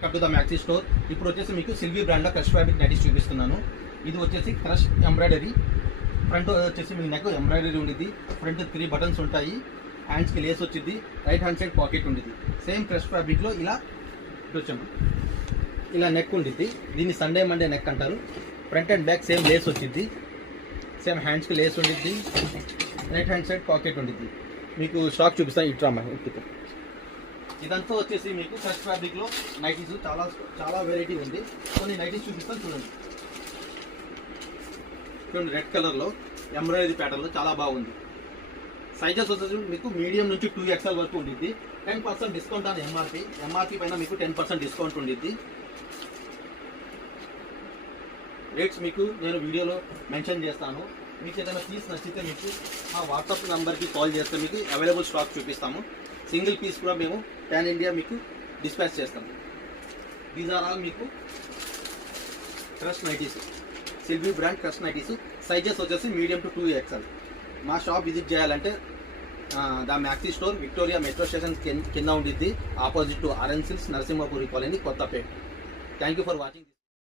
Come to the maxi store. ఇప్పుడు వచ్చేసి మీకు సిల్వీ బ్రాండ్లో క్రష్ ఫ్యాబ్రిక్ నైటీస్ చూపిస్తున్నాను. ఇది వచ్చేసి క్రష్ ఎంబ్రాయిడరీ. ఫ్రంట్ వచ్చేసి మీకు నెక్ ఎంబ్రాయిడరీ ఉండిద్ది. ఫ్రంట్ 3 బటన్స్ ఉంటాయి. హ్యాండ్స్కి లేస్ వచ్చింది. రైట్ హ్యాండ్ సైడ్ పాకెట్ ఉండిద్ది. సేమ్ క్రష్ ఫ్యాబ్రిక్లో ఇలా వచ్చాము, ఇలా నెక్ ఉండిద్ది. దీన్ని సండే మండే నెక్ అంటారు. Front and back same Lay's వచ్చింది. సేమ్ హ్యాండ్స్కి లేస్ ఉండిద్ది. రైట్ హ్యాండ్ సైడ్ పాకెట్ ఉండిద్ది. మీకు స్టాక్ చూపిస్తాను. ఇట్రామా ఉత్తితో ఇదంతా వచ్చేసి మీకు క్రష్ ఫ్యాబ్రిక్లో నైటీస్ చాలా వెరైటీ ఉంది. కొన్ని నైటీస్ చూపిస్తాను చూడండి. చూడండి, రెడ్ కలర్లో ఎంబ్రాయిడరీ ప్యాటర్న్లో చాలా బాగుంది. సైజెస్ వచ్చేసి మీకు మీడియం నుంచి 2XL వరకు ఉండిద్ది. 10% డిస్కౌంట్ ఆన్ ఎంఆర్పి పైన మీకు 10% డిస్కౌంట్ ఉండిద్ది. రేట్స్ మీకు నేను వీడియోలో మెన్షన్ చేస్తాను. మీకు ఏదైనా పీస్ నచ్చితే మీకు మా వాట్సాప్ నెంబర్కి కాల్ చేస్తే మీకు అవైలబుల్ స్టాక్ చూపిస్తాము. సింగిల్ పీస్ కూడా మేము పాన్ ఇండియా మీకు డిస్పాచ్ చేస్తాము. దీస్ ఆర్ ఆల్ మీకు crush nighties, Silvy brand crush nighties. Sizes వచ్చేసి మీడియం టు 2XL. మా షాప్ విజిట్ చేయాలంటే the maxi store Victoria metro station కింద ఉండిద్ది. Opposite to orange silks, Narasimhapuri colony, Kothapeta. Thank you for watching.